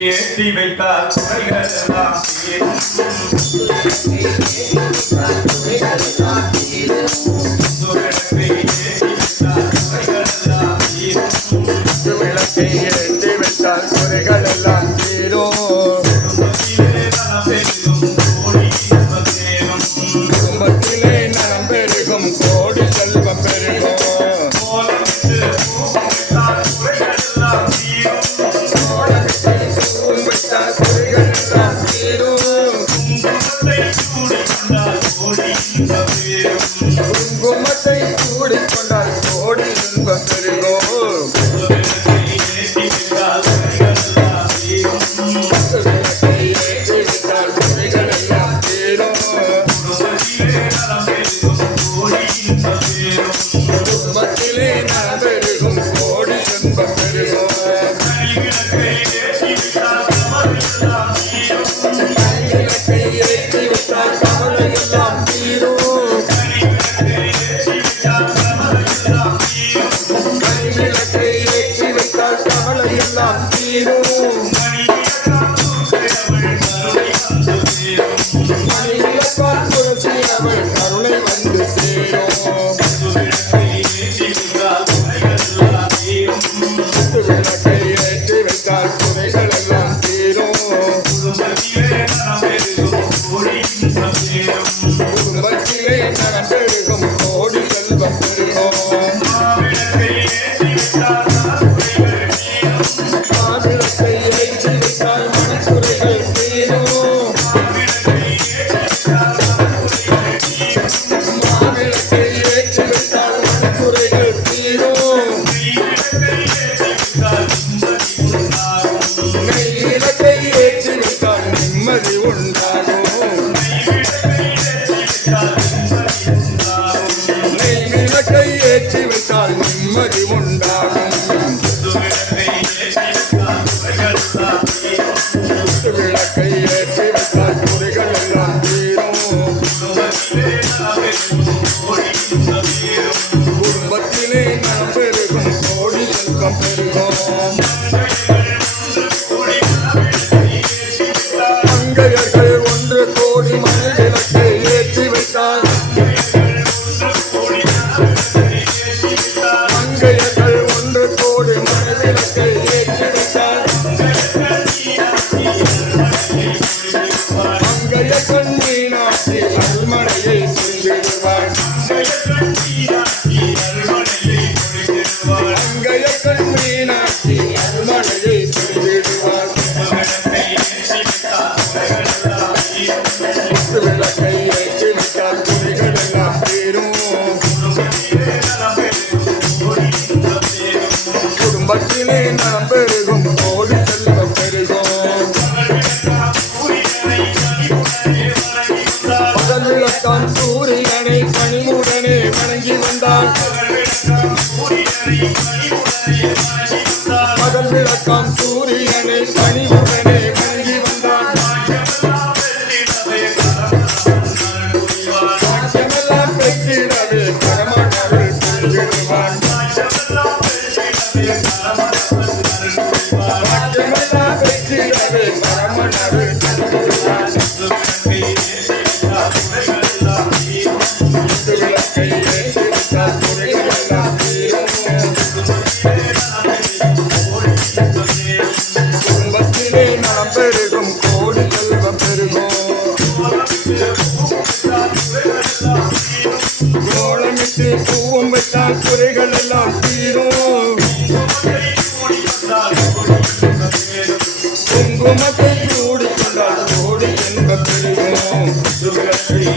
ஏற்றி வைத்தால் தீரும் சுவிளக்கை ஏற்றி வைத்தால் தீரும். விளக்கை ஏற்றி வைத்தால் குறைகள் எல்லாம் தீரும். கோடி இன்பம் சேரும் குங்குமத்தை சூடிக்கொண்டால் விளக்கை ஏற்றி வைத்தால் கவலை எல்லாம் தீரும் மணிவிளக்கால் துளசி அவள் கருணை வந்து சேரும் விளக்கை ஏற்றி வைத்தால் குறைகள் எல்லாம் தீரும் குடும்பத்திலே நலம் பெருகும் கோடி செல்வம் நிம்மதி உண்டாகும் நெய் விளக்கை ஏற்றி வைத்தால் நிம்மதி உண்டாகும் விளக்கை ஏற்றி வைத்தால் குறைகள் எல்லாம் தீரும் குடும்பத்திலே நலம் பெருகும் கோடி செல்வம் பெருகும் மங்கையர்கள் ஒன்று கோடி மணி விளக்கை ஏற்றி வைத்தால் மங்கையர்கள் ஒன்று கோடி மணி விளக்கை ஏற்றி வைத்தால் மங்கைய கண் மீனாட்சி அருள்மனையை குடும்பத்திலே நலம் பெருகும் கோடி செல்வம் பெருகும். பகல் சூரியனை கனிமுடனே வணங்கி வந்தான் பகல் விளக்கான் சூரியனை பணிவுடனே வணங்கி வந்தால் பாக்கியமெல்லாம் பெற்றிடவே பரமனருள் புரிந்திடுவான் பாக்கியமெல்லாம் ஓலமிட்டு பூவும் விட்டால் குறைகள் எல்லாம் தீரும். குங்குமத்தை கூடி கொண்டால் கோடி என்ப பெருகும். குடும்பத்திலே